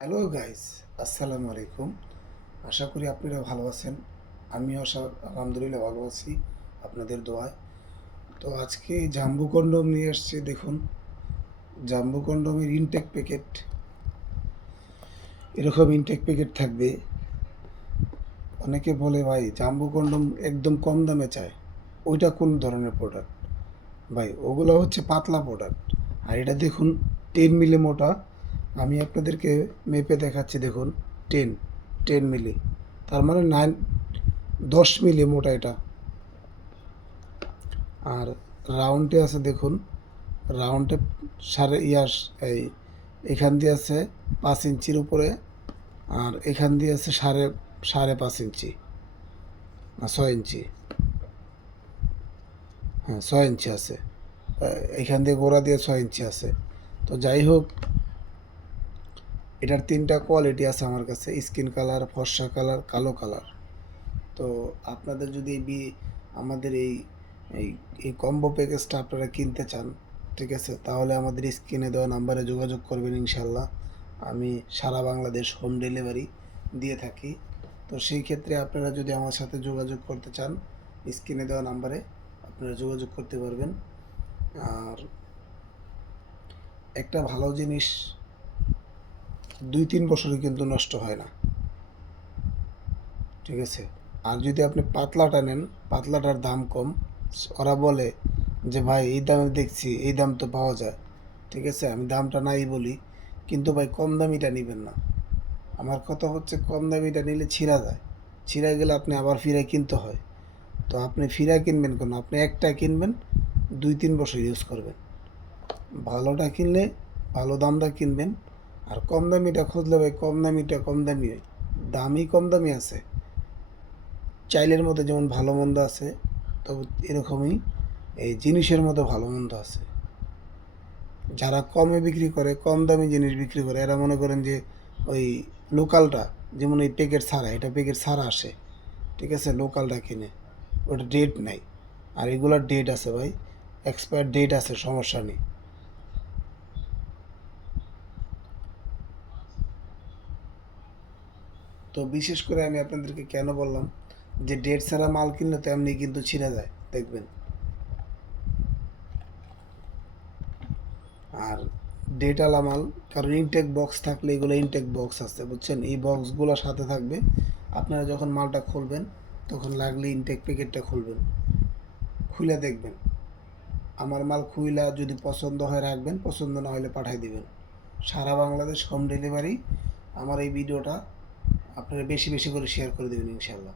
Hello guys, আসসালামু আলাইকুম। আশা করি আপনারা ভালো আছেন। আমিও আলহামদুলিল্লাহ ভালো আছি আপনাদের দোয়ায়। তো আজকে জাম্বু কন্ডম নিয়ে আসছি। দেখুন, জাম্বু কন্ডমের ইনটেক প্যাকেট, এরকম ইনটেক প্যাকেট থাকবে। অনেকে বলে ভাই জাম্বু কন্ডম একদম কম দামে চায়, ওইটা কোন ধরনের প্রোডাক্ট? ভাই ওগুলো হচ্ছে পাতলা প্রোডাক্ট। আর এটা দেখুন 10 মিলি মোটা। আমি আপনাদেরকে মেপে দেখাচ্ছি। দেখুন 10 মিলি, তার মানে 10 মিলি মোটা এটা। আর রাউন্ডে আছে দেখুন, রাউন্ডে এই এখান দিয়ে আছে 5 ইঞ্চির উপরে, আর এখান দিয়ে আছে সাড়ে সাড়ে 5 ইঞ্চি না 6 ইঞ্চি। হ্যাঁ, 6 ইঞ্চি আছে। এখান দিয়ে গোড়া দিয়ে 6 ইঞ্চি আছে। তো যাই হোক, এটার 3টা কোয়ালিটি আছে আমার কাছে: স্কিন কালার, ফর্সা কালার, কালো কালার। তো আপনাদের যদি আমাদের এই এই এই কম্বো প্যাকেজটা আপনারা কিনতে চান, ঠিক আছে, তাহলে আমাদের স্ক্রিনে দেওয়া নাম্বারে যোগাযোগ করবেন। ইনশাল্লাহ আমি সারা বাংলাদেশ হোম ডেলিভারি দিয়ে থাকি। তো সেই ক্ষেত্রে আপনারা যদি আমার সাথে যোগাযোগ করতে চান, স্ক্রিনে দেওয়া নাম্বারে আপনারা যোগাযোগ করতে পারবেন। আর একটা ভালো জিনিস 2-3 বছরে কিন্তু নষ্ট হয় না, ঠিক আছে। আর যদি আপনি পাতলাটা নেন, পাতলাটার দাম কম। ওরা বলে যে ভাই এই দামে দেখছি, এই দাম তো পাওয়া যায়, ঠিক আছে, আমি দামটা নাই বলি, কিন্তু ভাই কম দামিটা নেবেন না। আমার কথা হচ্ছে কম দামিটা নিলে ছিঁড়া যায়, ছিঁড়া গেলে আপনি আবার ফিরে কিনতে হয়। তো আপনি ফিরে কিনবেন কেন? আপনি একটা কিনবেন, 2-3 বছর ইউজ করবেন। ভালোটা কিনলে ভালো দামটা কিনবেন। আর কম দামিটা খুঁজলে ভাই কম দামিটা কম দামি, দামই কম দামি আছে। চাইলের মধ্যে যেমন ভালো মন্দ আছে, তো এরকমই এই জিনিসের মতো ভালো মন্দ আছে। যারা কমে বিক্রি করে, কম দামি জিনিস বিক্রি করে, এরা মনে করেন যে ওই লোকালটা, যেমন এই প্যাকেট ছাড়া, এটা প্যাকেট ছাড়া আসে, ঠিক আছে, লোকালটা কিনে, ওটা ডেট নাই। আর এগুলোর ডেট আছে ভাই, এক্সপায়ার ডেট আছে, সমস্যা নেই। তো বিশেষ করে আমি আপনাদেরকে কেন বললাম যে ডেট ছাড়া মাল কিনলে তো এমনি কিন্তু ছিঁড়ে যায়, দেখবেন। আর ডেট আলা মাল, কারণ ইনটেক বক্স থাকলে, এগুলো ইনটেক বক্স আছে, বুঝছেন, এই বক্সগুলো সাথে থাকবে। আপনারা যখন মালটা খুলবেন, তখন লাগলে ইনটেক প্যাকেটটা খুলবেন, খুলে দেখবেন। আমার মাল খুইলা যদি পছন্দ হয় রাখবেন, পছন্দ না হলে পাঠিয়ে দিবেন। সারা বাংলাদেশ হোম ডেলিভারি। আমার এই ভিডিওটা আপনারা বেশি বেশি করে শেয়ার করে দেবেন ইনশাল্লাহ।